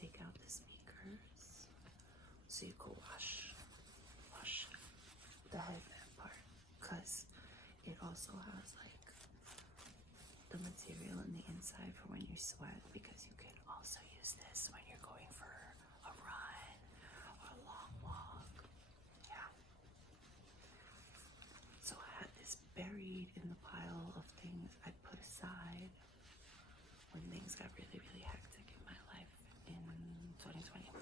take out the speakers so you could wash the headband part, because it also has like the material in the inside for when you sweat, because you can also use this when you're going for a run or a long walk. Yeah. So I had this buried in the pile of things I put aside when things got really, really hectic in my life in 2020.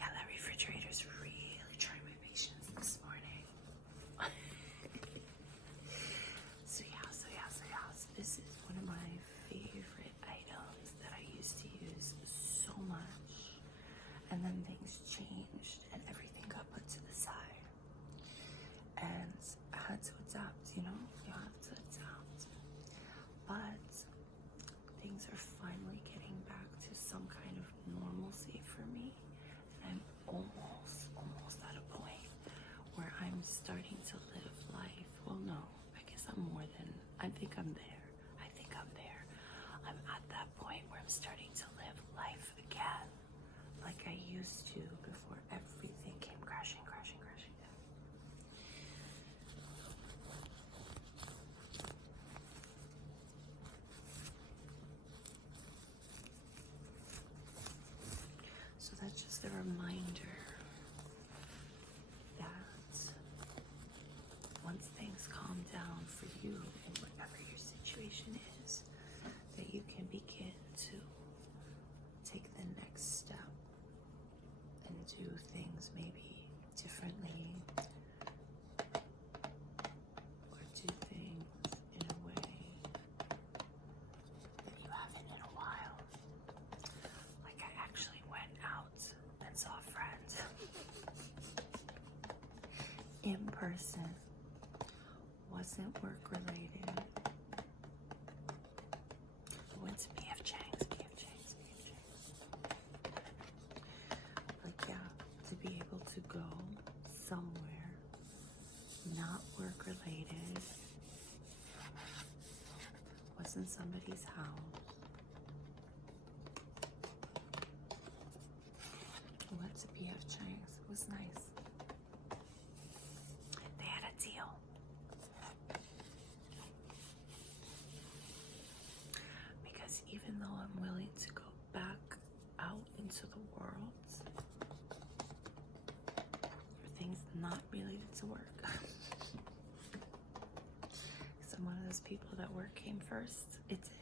Yeah, that refrigerator's really trying my patience this morning. So this is one of my favorite items that I used to use so much, and then things changed and everything got put to the side, and I had to adapt. You have to adapt, but things are finally getting back to some kind of normalcy for me, and I'm almost at a point where I'm starting to live life. Well, no, I guess I think I'm there. I'm at that point where I'm starting to live life again, like I used to before everything came crashing down. So that's just a reminder that once things calm down for you in whatever your situation is, that you can begin to take the next step and do things maybe differently, or do things in a way that you haven't in a while. Like I actually went out and saw a friend in person. Wasn't work related. I went to BF Chang's. Like, yeah, to be able to go somewhere not work related, wasn't somebody's house. I went to BF Chang's. It was nice. They had a deal. Because even though I'm willing to go back out into the world for things not related to work, because I'm one of those people that work came first. It's it.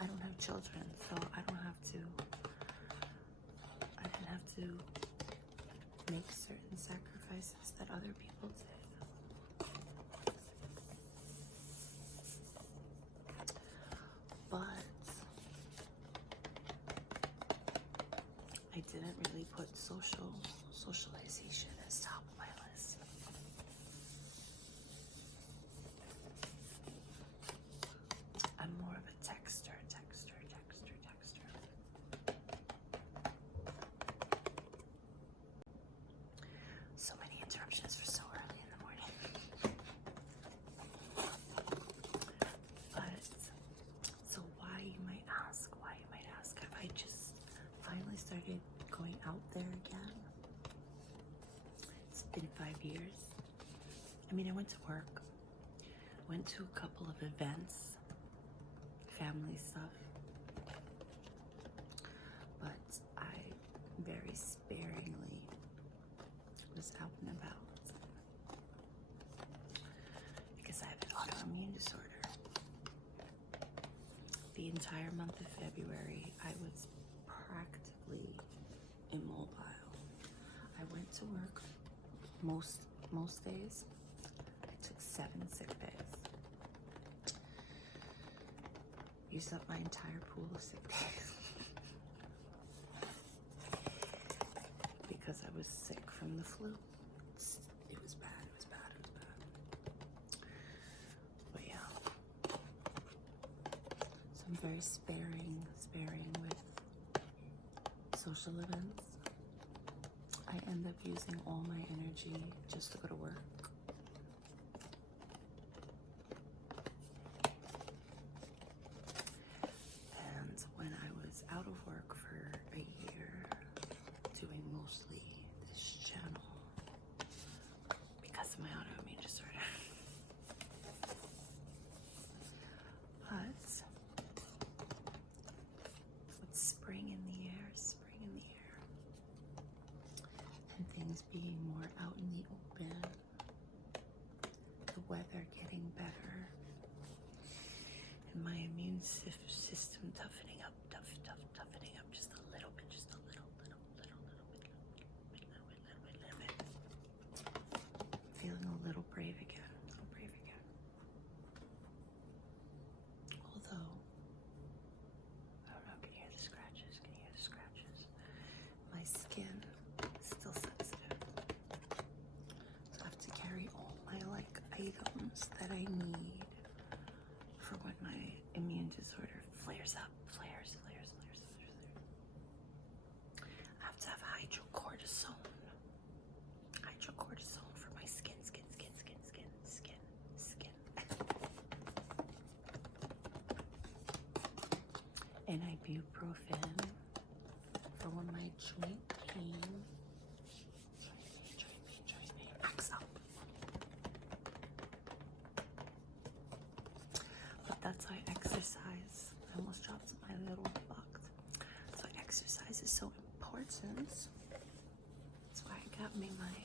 I don't have children, so I didn't have to make certain sacrifices that other people did. But I didn't really put socialization as top of my list. I'm more of a texter. So many interruptions for so early in the morning. But so why you might ask, have I just finally started going out there again? It's been 5 years. I mean, I went to work, went to a couple of events, family stuff, but I very sparingly was out and about because I have an autoimmune disorder. The entire month of February, I was practically immobile. I went to work most days. I took 7 sick days. Used up my entire pool of sick days because I was sick from the flu. It was bad. But yeah. So I'm very sparing with social events. I end up using all my energy just to go to work. And when I things being more out in the open, the weather getting better, and my immune system toughening up just a little bit, just a little bit. Feeling a little brave again, Although, I don't know, can you hear the scratches? My skin is still sensitive. So I have to carry all my items that I need for when my immune disorder flares up. Flares. I have to have hydrocortisone for my skin. And ibuprofen for when my joint pain acts up. But that's why exercise, I almost dropped my little box. So exercise is so important. That's why I got me my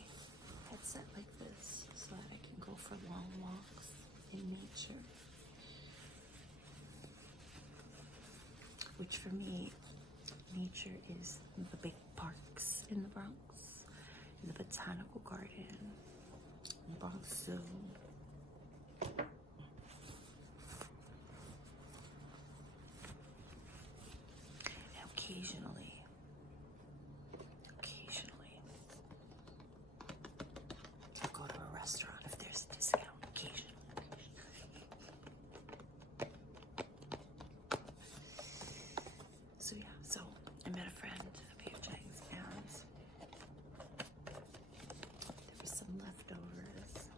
headset like this, so that I can go for long walks in nature. Which for me, nature is the big parks in the Bronx, the Botanical Garden, the Bronx Zoo. And occasionally, I'll go to a restaurant if there's a discount. So I met a friend at PFJ's, and there was some leftovers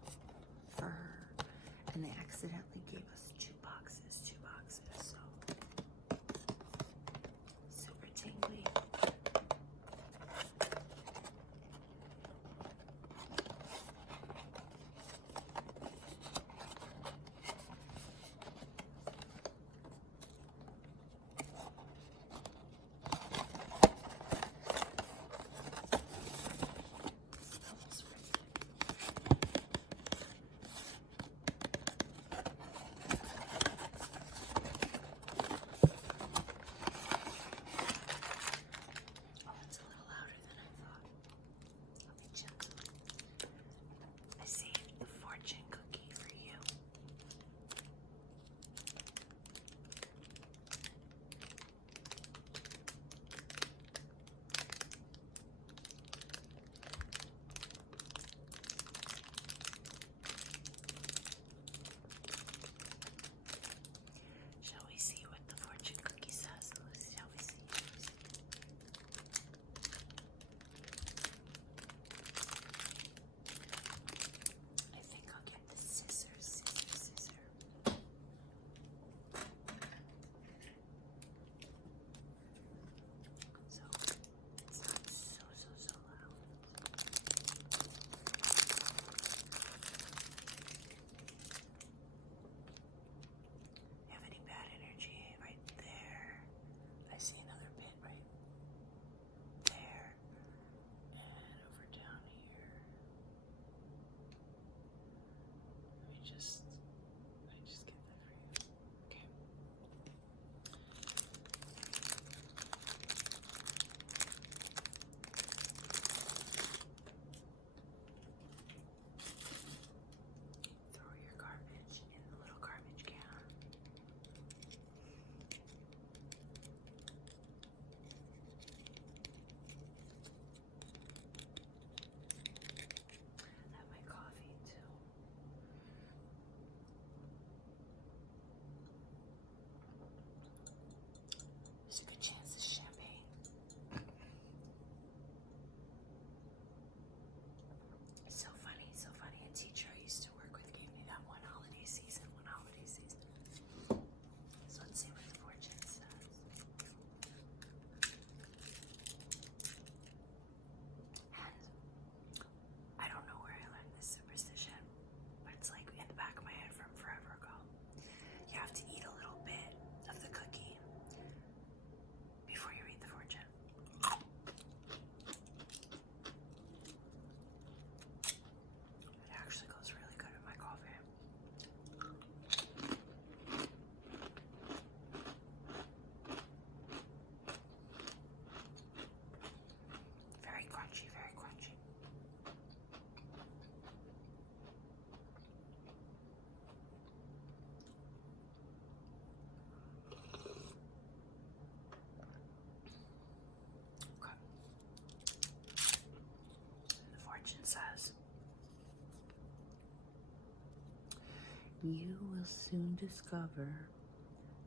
You will soon discover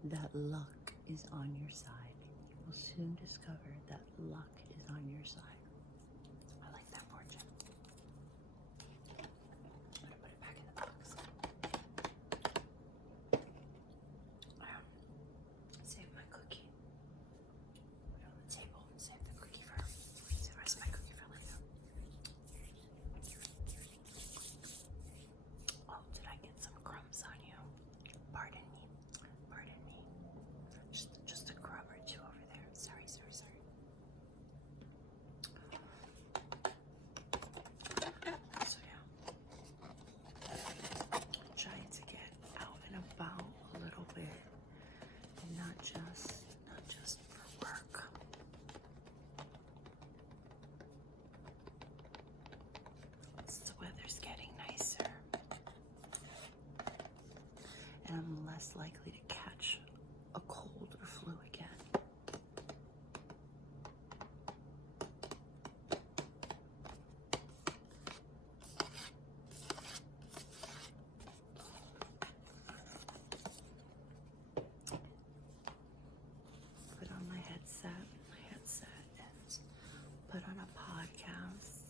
that luck is on your side. You will soon discover that luck is on your side. I like that fortune. I'm gonna put it back in the box. Save my cookie. Put it on the table. Save the cookie for save the rest of my cookie for later. Oh, did I get some crumbs on you? Pardon me. Pardon me. Just a crumb or two over there. Sorry. So yeah. Trying to get out and about a little bit and not just for work. The weather's getting nicer. And I'm less likely to catch a cold or flu again. Put on my headset, and put on a podcast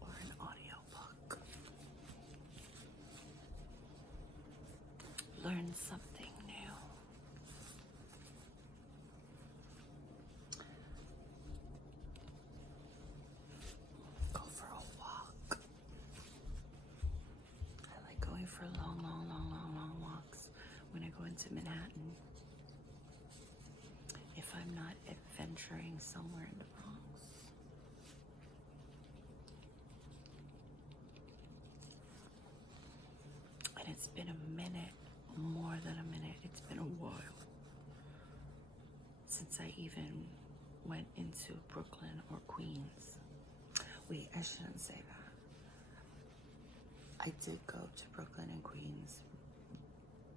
or an audiobook. Learn something new. Go for a walk. I like going for long walks when I go into Manhattan. If I'm not adventuring somewhere in the Bronx. And it's been a minute, more than a minute. It's been a while since I even went into Brooklyn or Queens. Wait, I shouldn't say that. I did go to Brooklyn and Queens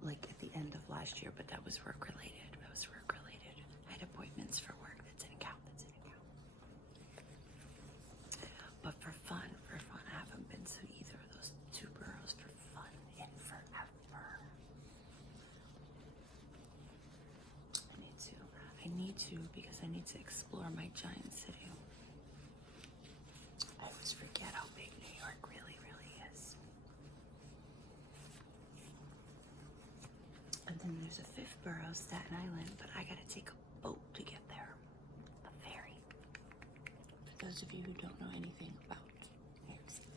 like at the end of last year, but that was work related. I had appointments for work. That didn't count. But for fun, I haven't been to either of those two boroughs for fun in forever. I need to because I need to explore my giant city. I always forget how big New York really is. And then there's a fifth borough, Staten Island, but I gotta take a boat to get there. A ferry. For those of you who don't know anything about New York City.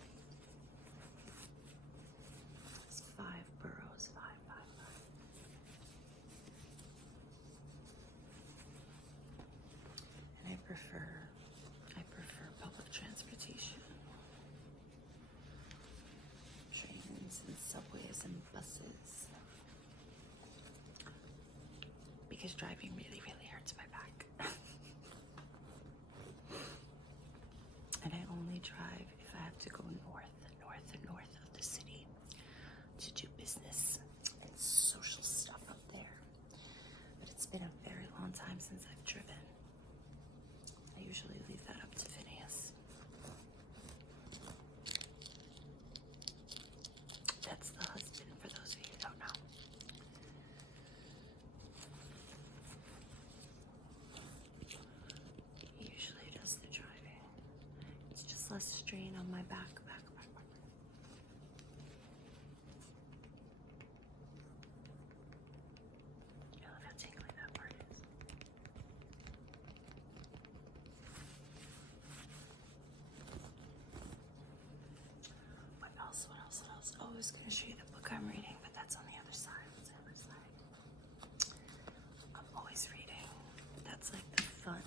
It's 5 boroughs, five. And I prefer public transportation. Trains and subways and buses. Because driving really hurts my back. And I only drive if I have to go north of the city to do business and social stuff up there. But it's been a very long time since I've driven. I usually leave that up to Phineas. That's the husband, for those of you who don't know. He usually does the driving. It's just less strain on my back. I love how tingly that part is. What else? Oh, I was going to show you the book I'm reading, but that's on the other side. I'm always reading. That's like the fun